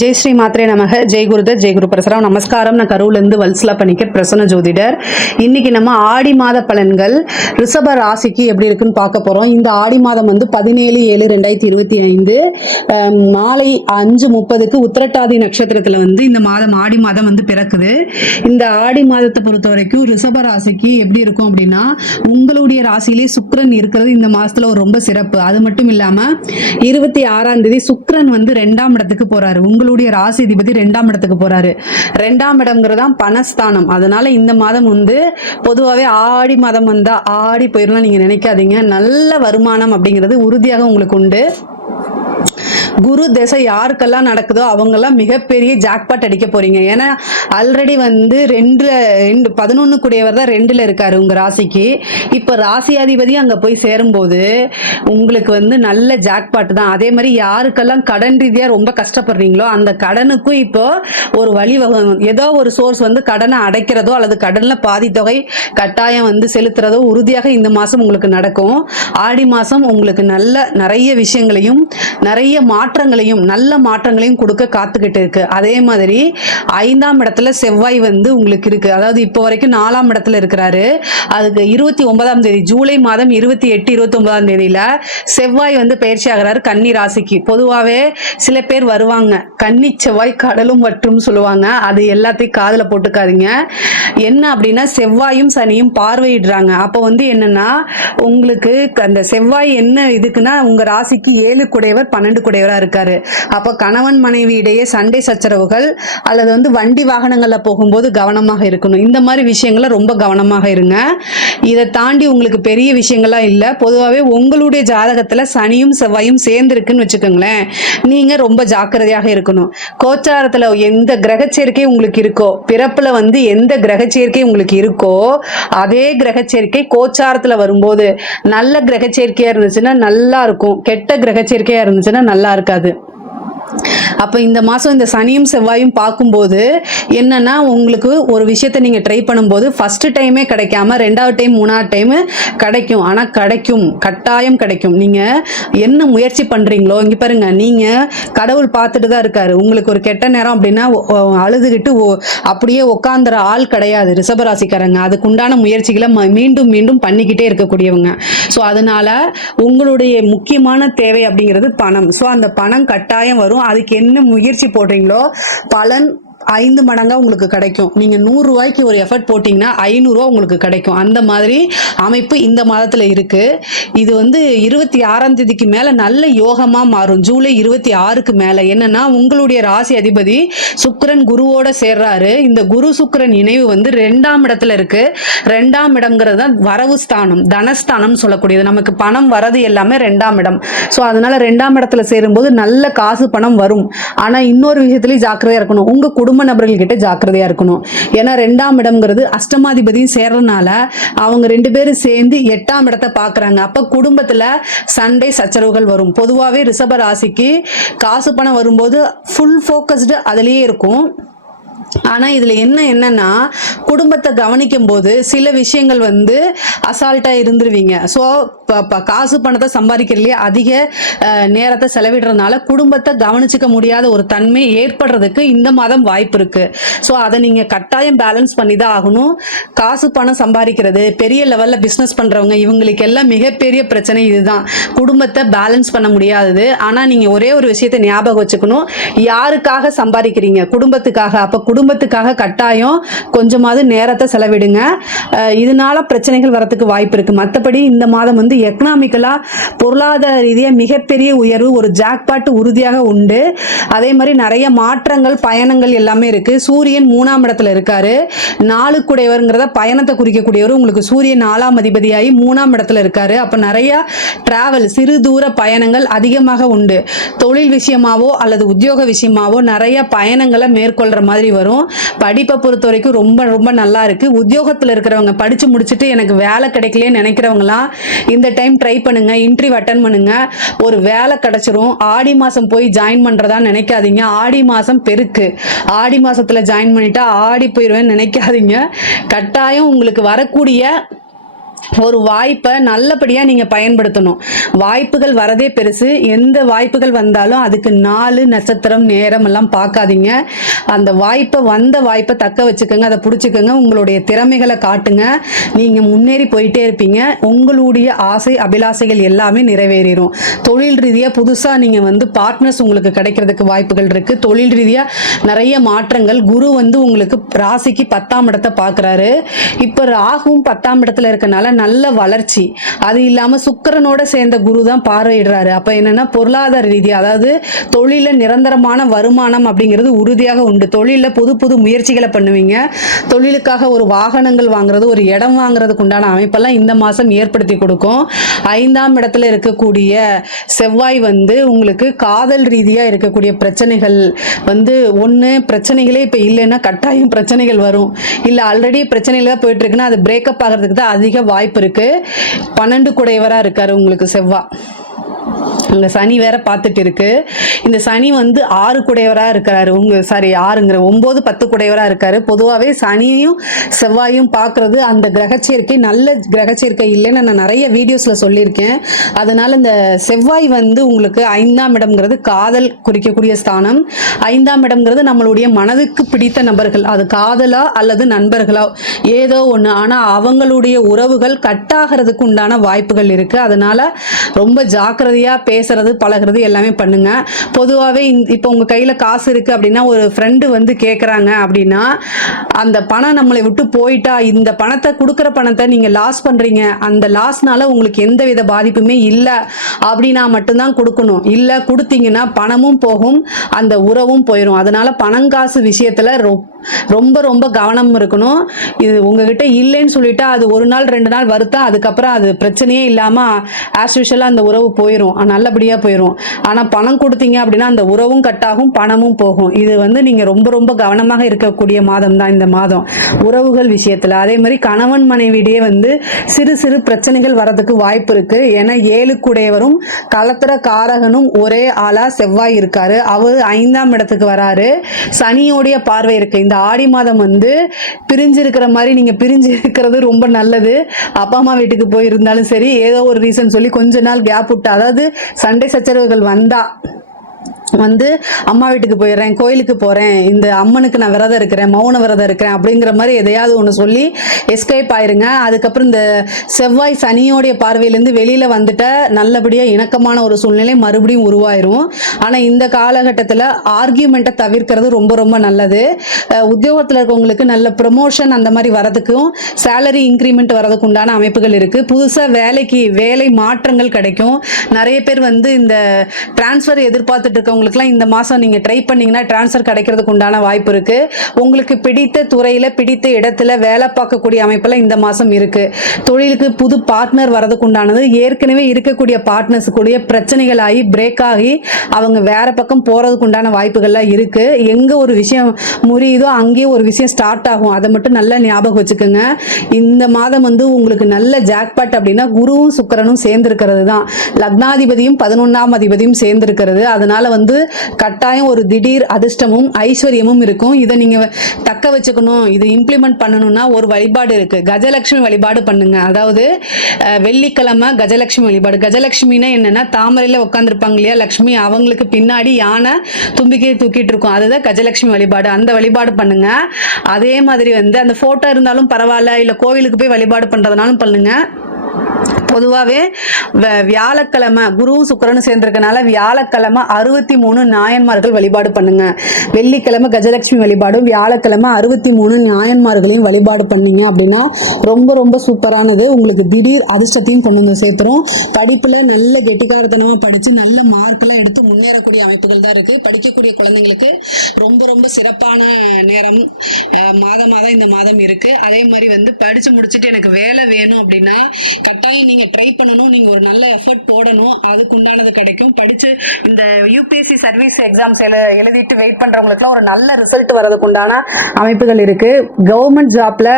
ஜெய் ஸ்ரீ மாத்ரே நமக ஜெய் குருதர் ஜெய் குரு பரசுராம் நமஸ்காரம் நான் கருவிலிருந்து வல்சலா பண்ணிக்க பிரசன்ன ஜோதிடர் இன்னைக்கு நம்ம ஆடி மாத பலன்கள் ரிஷப ராசிக்கு எப்படி இருக்குன்னு பார்க்க போகிறோம் இந்த ஆடி மாதம் வந்து பதினேழு ஏழு ரெண்டாயிரத்தி இருபத்தி ஐந்து மாலை அஞ்சு முப்பதுக்கு உத்திரட்டாதி நட்சத்திரத்தில் வந்து இந்த மாதம் ஆடி மாதம் வந்து பிறக்குது இந்த ஆடி மாதத்தை பொறுத்த வரைக்கும் ரிஷப ராசிக்கு எப்படி இருக்கும் அப்படின்னா உங்களுடைய ராசியிலே சுக்கரன் இருக்கிறது இந்த மாதத்தில் ரொம்ப சிறப்பு அது மட்டும் இல்லாமல் இருபத்தி ஆறாம் தேதி சுக்கரன் வந்து ரெண்டாம் இடத்துக்கு போகிறாரு உங்களுக்கு உங்களுடைய ராசிதிபதி ரெண்டாம் இடத்துக்கு போறாரு ரெண்டாம் இடம்ங்கிறது பணஸ்தானம் அதனால இந்த மாதம் வந்து பொதுவாகவே ஆடி மாதம் வந்தா ஆடி போயிடலாம் நீங்க நினைக்காதீங்க நல்ல வருமானம் அப்படிங்கிறது உறுதியாக உங்களுக்கு உண்டு குரு தசை யாருக்கெல்லாம் நடக்குதோ அவங்கெல்லாம் மிகப்பெரிய ஜாக்பாட் அடிக்க போறீங்க ஏன்னா ஆல்ரெடி வந்து ரெண்டு ரெண்டு பதினொன்னு கூடியவர் தான் ரெண்டுல இருக்காரு உங்க ராசிக்கு இப்போ ராசியாதிபதி அங்க போய் சேரும்போது உங்களுக்கு வந்து நல்ல ஜாக்பாட் தான் அதே மாதிரி யாருக்கெல்லாம் கடன் ரீதியா ரொம்ப கஷ்டப்படுறீங்களோ அந்த கடனுக்கும் இப்போ ஒரு வழிவகம் ஏதோ ஒரு சோர்ஸ் வந்து கடனை அடைக்கிறதோ அல்லது கடன்ல பாதி தொகை கட்டாயம் வந்து செலுத்துறதோ உறுதியாக இந்த மாசம் உங்களுக்கு நடக்கும் ஆடி மாசம் உங்களுக்கு நல்ல நிறைய விஷயங்களையும் நிறைய மாற்ற மாற்றங்களையும் நல்ல மாற்றங்களையும் கொடுக்க காத்துக்கிட்டு இருக்கு அதே மாதிரி ஐந்தாம் இடத்துல செவ்வாய் வந்து உங்களுக்கு இருக்கு அதாவது இப்போ வரைக்கும் நாலாம் இடத்துல இருக்கிறாரு அதுக்கு இருபத்தி ஒன்பதாம் தேதி ஜூலை மாதம் இருபத்தி எட்டு இருபத்தி ஒன்பதாம் தேதியில செவ்வாய் வந்து பயிற்சி ஆகிறாரு கன்னி ராசிக்கு பொதுவாகவே சில பேர் வருவாங்க கன்னி செவ்வாய் கடலும் மற்றும் சொல்லுவாங்க அது எல்லாத்தையும் காதில் போட்டுக்காதீங்க என்ன அப்படின்னா செவ்வாயும் சனியும் பார்வையிடுறாங்க அப்போ வந்து என்னன்னா உங்களுக்கு அந்த செவ்வாய் என்ன இதுக்குன்னா உங்க ராசிக்கு ஏழு குடையவர் பன்னெண்டு குடையவராக இருக்காரு அப்ப கணவன் மனைவி இடையே சண்டை சச்சரவுகள் அல்லது வந்து வண்டி வாகனங்கள்ல போகும்போது கவனமாக இருக்கணும் இந்த மாதிரி விஷயங்கள ரொம்ப கவனமாக இருங்க இதை தாண்டி உங்களுக்கு பெரிய விஷயங்கள்லாம் இல்ல பொதுவாகவே உங்களுடைய ஜாதகத்துல சனியும் செவ்வாயும் இருக்குன்னு வச்சுக்கோங்களேன் நீங்க ரொம்ப ஜாக்கிரதையாக இருக்கணும் கோச்சாரத்துல எந்த கிரக சேர்க்கை உங்களுக்கு இருக்கோ பிறப்புல வந்து எந்த கிரக சேர்க்கை உங்களுக்கு இருக்கோ அதே கிரக சேர்க்கை கோச்சாரத்துல வரும்போது நல்ல கிரக சேர்க்கையா இருந்துச்சுன்னா நல்லா இருக்கும் கெட்ட கிரக சேர்க்கையா இருந்துச்சுன்னா நல்லா இருக்கும் இருக்காது அப்போ இந்த மாதம் இந்த சனியும் செவ்வாயும் பார்க்கும்போது என்னென்னா உங்களுக்கு ஒரு விஷயத்தை நீங்கள் ட்ரை பண்ணும்போது ஃபஸ்ட்டு டைமே கிடைக்காம ரெண்டாவது டைம் மூணாவது டைமு கிடைக்கும் ஆனால் கிடைக்கும் கட்டாயம் கிடைக்கும் நீங்கள் என்ன முயற்சி பண்ணுறீங்களோ இங்கே பாருங்க நீங்கள் கடவுள் பார்த்துட்டு தான் இருக்காரு உங்களுக்கு ஒரு கெட்ட நேரம் அப்படின்னா அழுதுகிட்டு அப்படியே உட்காந்துற ஆள் கிடையாது ரிஷபராசிக்காரங்க அதுக்கு உண்டான முயற்சிகளை மீண்டும் மீண்டும் பண்ணிக்கிட்டே இருக்கக்கூடியவங்க ஸோ அதனால உங்களுடைய முக்கியமான தேவை அப்படிங்கிறது பணம் ஸோ அந்த பணம் கட்டாயம் வரும் அதுக்கு என்ன முயற்சி போடுறீங்களோ பலன் ஐந்து மடங்காக உங்களுக்கு கிடைக்கும் நீங்கள் நூறுரூவாய்க்கு ஒரு எஃபர்ட் போட்டிங்கன்னா ஐநூறுரூவா உங்களுக்கு கிடைக்கும் அந்த மாதிரி அமைப்பு இந்த மாதத்தில் இருக்குது இது வந்து இருபத்தி ஆறாம் தேதிக்கு மேலே நல்ல யோகமாக மாறும் ஜூலை இருபத்தி ஆறுக்கு மேலே என்னென்னா உங்களுடைய ராசி அதிபதி சுக்கரன் குருவோட சேர்றாரு இந்த குரு சுக்கரன் இணைவு வந்து ரெண்டாம் இடத்துல இருக்குது ரெண்டாம் இடம்ங்கிறது தான் வரவு ஸ்தானம் தனஸ்தானம் சொல்லக்கூடியது நமக்கு பணம் வரது எல்லாமே ரெண்டாம் இடம் ஸோ அதனால் ரெண்டாம் இடத்துல சேரும்போது நல்ல காசு பணம் வரும் ஆனால் இன்னொரு விஷயத்துலேயும் ஜாக்கிரதையாக இருக்கணும் உங்கள் குடும்ப நபர்கள் கிட்ட ஜாக்கிரதையா இருக்கணும் ஏன்னா ரெண்டாம் இடம்ங்கிறது அஷ்டமாதிபதியும் சேர்றதுனால அவங்க ரெண்டு பேரும் சேர்ந்து எட்டாம் இடத்தை பார்க்குறாங்க அப்போ குடும்பத்தில் சண்டை சச்சரவுகள் வரும் பொதுவாகவே ரிஷப ராசிக்கு காசு பணம் வரும்போது ஃபுல் ஃபோக்கஸ்டு அதுலேயே இருக்கும் ஆனா இதுல என்ன என்னன்னா குடும்பத்தை கவனிக்கும் போது சில விஷயங்கள் வந்து அசால்ட்டா இருந்துருவீங்க ஸோ காசு பணத்தை சம்பாதிக்கிறதுலையே அதிக நேரத்தை செலவிடுறதுனால குடும்பத்தை கவனிச்சுக்க முடியாத ஒரு தன்மை ஏற்படுறதுக்கு இந்த மாதம் வாய்ப்பு இருக்கு ஸோ அதை நீங்க கட்டாயம் பேலன்ஸ் பண்ணி தான் ஆகணும் காசு பணம் சம்பாதிக்கிறது பெரிய லெவல்ல பிஸ்னஸ் பண்றவங்க இவங்களுக்கு எல்லாம் மிகப்பெரிய பிரச்சனை இதுதான் குடும்பத்தை பேலன்ஸ் பண்ண முடியாதது ஆனா நீங்க ஒரே ஒரு விஷயத்தை ஞாபகம் வச்சுக்கணும் யாருக்காக சம்பாதிக்கிறீங்க குடும்பத்துக்காக அப்போ குடும்ப குடும்பத்துக்காக கட்டாயம் கொஞ்சமாவது நேரத்தை செலவிடுங்க இதனால பிரச்சனைகள் வரத்துக்கு வாய்ப்பு இருக்குது மற்றபடி இந்த மாதம் வந்து எக்கனாமிக்கலாக பொருளாதார ரீதியாக மிகப்பெரிய உயர்வு ஒரு ஜாக்பாட் உறுதியாக உண்டு அதே மாதிரி நிறைய மாற்றங்கள் பயணங்கள் எல்லாமே இருக்குது சூரியன் மூணாம் இடத்துல இருக்காரு நாளுக்குடையவருங்கிறத பயணத்தை குறிக்கக்கூடியவர் உங்களுக்கு சூரியன் நாலாம் அதிபதியாகி மூணாம் இடத்துல இருக்காரு அப்போ நிறைய டிராவல் சிறு தூர பயணங்கள் அதிகமாக உண்டு தொழில் விஷயமாவோ அல்லது உத்தியோக விஷயமாவோ நிறைய பயணங்களை மேற்கொள்கிற மாதிரி வரும் வரும் படிப்பை பொறுத்த வரைக்கும் ரொம்ப ரொம்ப நல்லா இருக்குது உத்தியோகத்தில் இருக்கிறவங்க படித்து முடிச்சுட்டு எனக்கு வேலை கிடைக்கலன்னு நினைக்கிறவங்களாம் இந்த டைம் ட்ரை பண்ணுங்கள் இன்டர்வியூ அட்டன் பண்ணுங்கள் ஒரு வேலை கிடச்சிரும் ஆடி மாதம் போய் ஜாயின் பண்ணுறதா நினைக்காதீங்க ஆடி மாதம் பெருக்கு ஆடி மாதத்தில் ஜாயின் பண்ணிட்டா ஆடி போயிருவேன்னு நினைக்காதீங்க கட்டாயம் உங்களுக்கு வரக்கூடிய ஒரு வாய்ப்பை நல்லபடியாக நீங்கள் பயன்படுத்தணும் வாய்ப்புகள் வரதே பெருசு எந்த வாய்ப்புகள் வந்தாலும் அதுக்கு நாலு நட்சத்திரம் நேரம் எல்லாம் பார்க்காதீங்க அந்த வாய்ப்பை வந்த வாய்ப்பை தக்க வச்சுக்கோங்க அதை பிடிச்சிக்கோங்க உங்களுடைய திறமைகளை காட்டுங்க நீங்கள் முன்னேறி போயிட்டே இருப்பீங்க உங்களுடைய ஆசை அபிலாசைகள் எல்லாமே நிறைவேறிடும் தொழில் ரீதியாக புதுசாக நீங்கள் வந்து பார்ட்னர்ஸ் உங்களுக்கு கிடைக்கிறதுக்கு வாய்ப்புகள் இருக்குது தொழில் ரீதியாக நிறைய மாற்றங்கள் குரு வந்து உங்களுக்கு ராசிக்கு பத்தாம் இடத்தை பார்க்குறாரு இப்போ ராகுவும் பத்தாம் இடத்துல இருக்கனால நல்ல வளர்ச்சி அது இல்லாமல் சுக்கரனோட சேர்ந்த குரு தான் பார்வையிடுறாரு அப்போ என்னன்னா பொருளாதார ரீதி அதாவது தொழில நிரந்தரமான வருமானம் அப்படிங்கிறது உறுதியாக உண்டு தொழிலில் புது புது முயற்சிகளை பண்ணுவீங்க தொழிலுக்காக ஒரு வாகனங்கள் வாங்குறது ஒரு இடம் வாங்குறதுக்கு உண்டான அமைப்பெல்லாம் இந்த மாதம் ஏற்படுத்தி கொடுக்கும் ஐந்தாம் இடத்துல இருக்கக்கூடிய செவ்வாய் வந்து உங்களுக்கு காதல் ரீதியாக இருக்கக்கூடிய பிரச்சனைகள் வந்து ஒன்று பிரச்சனைகளே இப்போ இல்லைன்னா கட்டாயம் பிரச்சனைகள் வரும் இல்லை ஆல்ரெடி பிரச்சனையில் போயிட்டு போயிட்டுருக்குன்னா அது பிரேக்கப் ஆகிறதுக்கு தான் அதிக வாய்ப்பு வாய்ப்பு இருக்கு பன்னெண்டு குடையவராக இருக்காரு உங்களுக்கு செவ்வா இந்த சனி வேற பார்த்துட்டு இருக்கு இந்த சனி வந்து ஆறு குடையவராக இருக்கிறாரு உங்க சாரி ஆறுங்கிற ஒம்பது பத்து குடையவராக இருக்காரு பொதுவாகவே சனியும் செவ்வாயும் பார்க்கறது அந்த கிரகச்சேர்க்கை நல்ல கிரகச்சேர்க்கை இல்லைன்னு நான் நிறைய வீடியோஸில் சொல்லியிருக்கேன் அதனால இந்த செவ்வாய் வந்து உங்களுக்கு ஐந்தாம் இடம்ங்கிறது காதல் குறிக்கக்கூடிய ஸ்தானம் ஐந்தாம் இடம்ங்கிறது நம்மளுடைய மனதுக்கு பிடித்த நபர்கள் அது காதலா அல்லது நண்பர்களா ஏதோ ஒன்று ஆனால் அவங்களுடைய உறவுகள் கட்டாகிறதுக்கு உண்டான வாய்ப்புகள் இருக்குது அதனால ரொம்ப ஜாக்கிரதையாக மரியாதையாக பேசுறது பழகிறது எல்லாமே பண்ணுங்க பொதுவாகவே இப்போ உங்கள் கையில் காசு இருக்குது அப்படின்னா ஒரு ஃப்ரெண்டு வந்து கேட்குறாங்க அப்படின்னா அந்த பணம் நம்மளை விட்டு போயிட்டா இந்த பணத்தை கொடுக்குற பணத்தை நீங்கள் லாஸ் பண்ணுறீங்க அந்த லாஸ்னால உங்களுக்கு எந்த வித பாதிப்புமே இல்லை அப்படின்னா மட்டும்தான் கொடுக்கணும் இல்லை கொடுத்தீங்கன்னா பணமும் போகும் அந்த உறவும் போயிடும் அதனால பணம் காசு விஷயத்தில் ரொம்ப ரொம்ப கவனம் இருக்கணும் இது உங்ககிட்ட இல்லைன்னு சொல்லிட்டா அது ஒரு நாள் ரெண்டு நாள் வருத்தா அதுக்கப்புறம் அது பிரச்சனையே இல்லாமல் ஆஸ் யூஷுவலாக அந்த உறவு போயிடும் நல்லபடியாக போயிடும் ஆனால் பணம் கொடுத்தீங்க அப்படின்னா அந்த உறவும் கட்டாகும் பணமும் போகும் இது வந்து நீங்கள் ரொம்ப ரொம்ப கவனமாக இருக்கக்கூடிய மாதம் தான் இந்த மாதம் உறவுகள் விஷயத்தில் அதே மாதிரி கணவன் மனைவியிடையே வந்து சிறு சிறு பிரச்சனைகள் வரதுக்கு வாய்ப்பு இருக்குது ஏன்னா ஏழுக்குடையவரும் கலத்திர காரகனும் ஒரே ஆளாக செவ்வாய் இருக்காரு அவர் ஐந்தாம் இடத்துக்கு வராரு சனியோடைய பார்வை இருக்கு இந்த ஆடி மாதம் வந்து பிரிஞ்சிருக்கிற மாதிரி நீங்கள் பிரிஞ்சு இருக்கிறது ரொம்ப நல்லது அப்பா அம்மா வீட்டுக்கு போயிருந்தாலும் சரி ஏதோ ஒரு ரீசன் சொல்லி கொஞ்ச நாள் கேப் விட்டு அதாவது சண்டை சச்சரவுகள் வந்தா வந்து அம்மா வீட்டுக்கு போயிடுறேன் கோயிலுக்கு போகிறேன் இந்த அம்மனுக்கு நான் விரதம் இருக்கிறேன் மௌன விரதம் இருக்கிறேன் அப்படிங்கிற மாதிரி எதையாவது ஒன்று சொல்லி எஸ்கேப் ஆயிருங்க அதுக்கப்புறம் இந்த செவ்வாய் சனியோடைய பார்வையிலேருந்து வெளியில் வந்துட்ட நல்லபடியாக இணக்கமான ஒரு சூழ்நிலை மறுபடியும் உருவாயிரும் ஆனால் இந்த காலகட்டத்தில் ஆர்கியூமெண்ட்டை தவிர்க்கிறது ரொம்ப ரொம்ப நல்லது உத்தியோகத்தில் இருக்கவங்களுக்கு நல்ல ப்ரொமோஷன் அந்த மாதிரி வரதுக்கும் சேலரி இன்க்ரிமெண்ட் வரதுக்கு உண்டான அமைப்புகள் இருக்குது புதுசாக வேலைக்கு வேலை மாற்றங்கள் கிடைக்கும் நிறைய பேர் வந்து இந்த டிரான்ஸ்ஃபர் எதிர்பார்த்துட்டு இருக்கவங்க இருக்கிறவங்களுக்குலாம் இந்த மாதம் நீங்கள் ட்ரை பண்ணிங்கன்னா டிரான்ஸ்ஃபர் கிடைக்கிறதுக்கு உண்டான வாய்ப்பு இருக்குது உங்களுக்கு பிடித்த துறையில் பிடித்த இடத்துல வேலை பார்க்கக்கூடிய அமைப்பில் இந்த மாதம் இருக்குது தொழிலுக்கு புது பார்ட்னர் வரதுக்கு உண்டானது ஏற்கனவே இருக்கக்கூடிய பார்ட்னர்ஸுக்குடைய பிரச்சனைகள் ஆகி பிரேக் ஆகி அவங்க வேறு பக்கம் போகிறதுக்கு உண்டான வாய்ப்புகள்லாம் இருக்குது எங்கே ஒரு விஷயம் முறியுதோ அங்கேயே ஒரு விஷயம் ஸ்டார்ட் ஆகும் அதை மட்டும் நல்லா ஞாபகம் வச்சுக்கோங்க இந்த மாதம் வந்து உங்களுக்கு நல்ல ஜாக்பாட் அப்படின்னா குருவும் சுக்கரனும் சேர்ந்துருக்கிறது தான் லக்னாதிபதியும் பதினொன்றாம் அதிபதியும் சேர்ந்துருக்கிறது அதனால் வந்து போது கட்டாயம் ஒரு திடீர் அதிர்ஷ்டமும் ஐஸ்வர்யமும் இருக்கும் இதை நீங்கள் தக்க வச்சுக்கணும் இது இம்ப்ளிமெண்ட் பண்ணணும்னா ஒரு வழிபாடு இருக்குது கஜலட்சுமி வழிபாடு பண்ணுங்க அதாவது வெள்ளிக்கிழமை கஜலட்சுமி வழிபாடு கஜலட்சுமின்னா என்னென்னா தாமரையில் உட்காந்துருப்பாங்க இல்லையா லக்ஷ்மி அவங்களுக்கு பின்னாடி யானை தும்பிக்கையை தூக்கிட்டு இருக்கும் அதுதான் கஜலட்சுமி வழிபாடு அந்த வழிபாடு பண்ணுங்க அதே மாதிரி வந்து அந்த ஃபோட்டோ இருந்தாலும் பரவாயில்ல இல்லை கோவிலுக்கு போய் வழிபாடு பண்ணுறதுனாலும் பண்ணுங்கள் பொதுவாகவே வியாழக்கிழமை குருவும் சுக்கரனும் சேர்ந்திருக்கனால வியாழக்கிழமை அறுபத்தி மூணு நாயன்மார்கள் வழிபாடு பண்ணுங்க வெள்ளிக்கிழமை கஜலட்சுமி வழிபாடும் வியாழக்கிழமை அறுபத்தி மூணு நாயன்மார்களையும் வழிபாடு பண்ணீங்க அப்படின்னா ரொம்ப ரொம்ப சூப்பரானது உங்களுக்கு திடீர் அதிர்ஷ்டத்தையும் கொண்டு வந்து சேர்த்துரும் படிப்பில் நல்ல கெட்டிக்காரத்தனமாக படித்து நல்ல மார்க்கெல்லாம் எடுத்து முன்னேறக்கூடிய அமைப்புகள் தான் இருக்குது படிக்கக்கூடிய குழந்தைங்களுக்கு ரொம்ப ரொம்ப சிறப்பான நேரம் மாதம் மாதம் இந்த மாதம் இருக்குது அதே மாதிரி வந்து படித்து முடிச்சுட்டு எனக்கு வேலை வேணும் அப்படின்னா கட்டாயம் நீங்க ட்ரை பண்ணணும் நீங்க ஒரு நல்ல எஃபர்ட் போடணும் அதுக்கு உண்டானது கிடைக்கும் படிச்சு இந்த யூபிஎஸ்சி சர்வீஸ் எக்ஸாம்ஸ் எழுதிட்டு வெயிட் பண்றவங்களுக்கு ஒரு நல்ல ரிசல்ட் வரதுக்கு உண்டான அமைப்புகள் இருக்கு கவர்மெண்ட் ஜாப்ல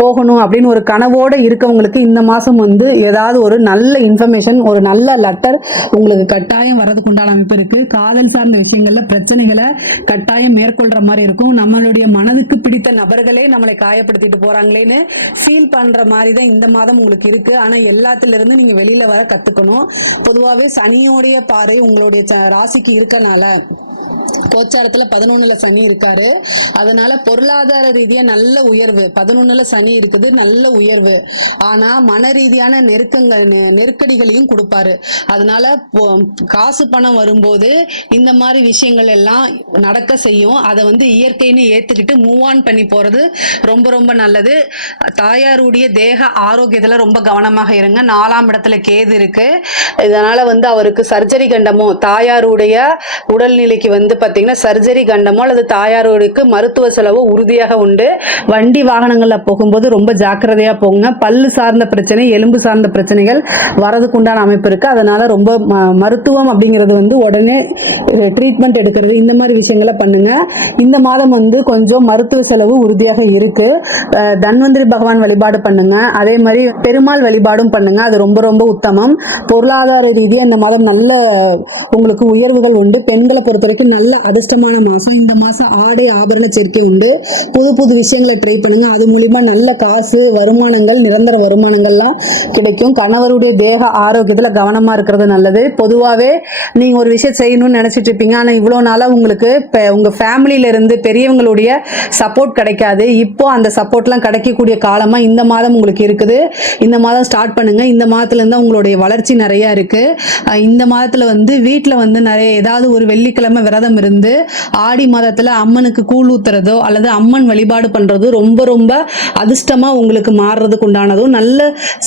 போகணும் அப்படின்னு ஒரு கனவோட இருக்கவங்களுக்கு இந்த மாசம் வந்து ஏதாவது ஒரு நல்ல இன்ஃபர்மேஷன் ஒரு நல்ல லெட்டர் உங்களுக்கு கட்டாயம் வரதுக்கு உண்டான அமைப்பு இருக்கு காதல் சார்ந்த விஷயங்கள்ல பிரச்சனைகளை கட்டாயம் மேற்கொள்ற மாதிரி இருக்கும் நம்மளுடைய மனதுக்கு பிடித்த நபர்களே நம்மளை காயப்படுத்திட்டு போறாங்களேன்னு ஃபீல் பண்ற மாதிரி தான் இந்த மாதம் உங்களுக்கு இருக்கு எல்லாத்துல இருந்து நீங்க வெளியில வர கத்துக்கணும் பொதுவாகவே சனியோடைய பாறை உங்களுடைய ராசிக்கு இருக்கனால கோச்சாரத்துல பதினொன்னுல சனி இருக்காரு அதனால பொருளாதார ரீதியா நல்ல உயர்வு பதினொன்னுல சனி இருக்குது நல்ல உயர்வு ஆனா மன ரீதியான நெருக்கங்கள் நெருக்கடிகளையும் கொடுப்பாரு அதனால காசு பணம் வரும்போது இந்த மாதிரி விஷயங்கள் எல்லாம் நடக்க செய்யும் அதை வந்து இயற்கைன்னு ஏத்துக்கிட்டு மூவ் ஆன் பண்ணி போறது ரொம்ப ரொம்ப நல்லது தாயாருடைய தேக ஆரோக்கியத்துல ரொம்ப கவனம் குணமாக இருங்க நாலாம் இடத்துல கேது இருக்கு இதனால வந்து அவருக்கு சர்ஜரி கண்டமோ தாயாருடைய உடல்நிலைக்கு வந்து பார்த்தீங்கன்னா சர்ஜரி கண்டமோ அல்லது தாயாருக்கு மருத்துவ செலவோ உறுதியாக உண்டு வண்டி வாகனங்கள்ல போகும்போது ரொம்ப ஜாக்கிரதையா போங்க பல்லு சார்ந்த பிரச்சனை எலும்பு சார்ந்த பிரச்சனைகள் வரதுக்கு உண்டான அமைப்பு இருக்கு அதனால ரொம்ப மருத்துவம் அப்படிங்கிறது வந்து உடனே ட்ரீட்மெண்ட் எடுக்கிறது இந்த மாதிரி விஷயங்களை பண்ணுங்க இந்த மாதம் வந்து கொஞ்சம் மருத்துவ செலவு உறுதியாக இருக்கு தன்வந்திரி பகவான் வழிபாடு பண்ணுங்க அதே மாதிரி பெருமாள் வழிபாடு வழிபாடும் பண்ணுங்க அது ரொம்ப ரொம்ப உத்தமம் பொருளாதார ரீதியாக இந்த மாதம் நல்ல உங்களுக்கு உயர்வுகள் உண்டு பெண்களை பொறுத்த வரைக்கும் நல்ல அதிர்ஷ்டமான மாதம் இந்த மாதம் ஆடை ஆபரண சேர்க்கை உண்டு புது புது விஷயங்களை ட்ரை பண்ணுங்க அது மூலிமா நல்ல காசு வருமானங்கள் நிரந்தர வருமானங்கள்லாம் கிடைக்கும் கணவருடைய தேக ஆரோக்கியத்தில் கவனமாக இருக்கிறது நல்லது பொதுவாகவே நீங்கள் ஒரு விஷயம் செய்யணும்னு நினச்சிட்டு இருப்பீங்க ஆனால் இவ்வளோ நாளாக உங்களுக்கு இப்போ உங்கள் ஃபேமிலியிலேருந்து பெரியவங்களுடைய சப்போர்ட் கிடைக்காது இப்போ அந்த சப்போர்ட்லாம் கிடைக்கக்கூடிய காலமாக இந்த மாதம் உங்களுக்கு இருக்குது இந்த மாதம் ஸ்டார்ட் பண்ணுங்கள் இந்த மாதத்துலேருந்து உங்களுடைய வளர்ச்சி நிறையா இருக்குது இந்த மாதத்தில் வந்து வீட்டில் வந்து நிறைய ஏதாவது ஒரு வெள்ளிக்கிழமை விரதம் இருந்து ஆடி மாதத்தில் அம்மனுக்கு கூழ் ஊத்துறதோ அல்லது அம்மன் வழிபாடு பண்ணுறதோ ரொம்ப ரொம்ப அதிர்ஷ்டமாக உங்களுக்கு மாறுறதுக்கு உண்டானதும் நல்ல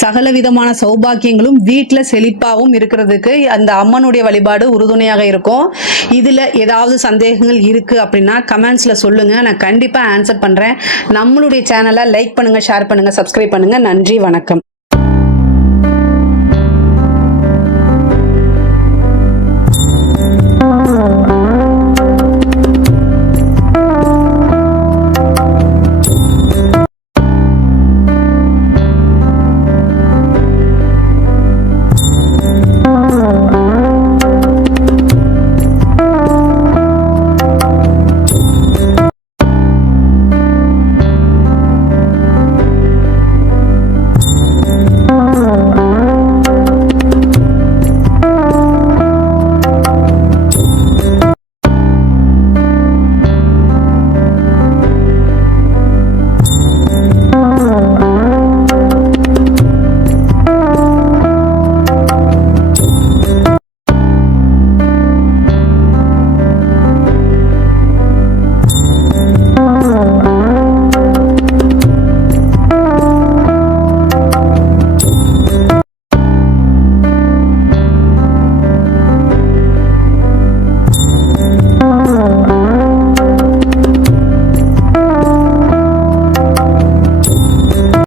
சகல விதமான சௌபாக்கியங்களும் வீட்டில் செழிப்பாகவும் இருக்கிறதுக்கு அந்த அம்மனுடைய வழிபாடு உறுதுணையாக இருக்கும் இதில் ஏதாவது சந்தேகங்கள் இருக்குது அப்படின்னா கமெண்ட்ஸில் சொல்லுங்கள் நான் கண்டிப்பாக ஆன்சர் பண்ணுறேன் நம்மளுடைய சேனலை லைக் பண்ணுங்கள் ஷேர் பண்ணுங்கள் சப்ஸ்கிரைப் பண்ணுங்கள் நன்றி வணக்கம்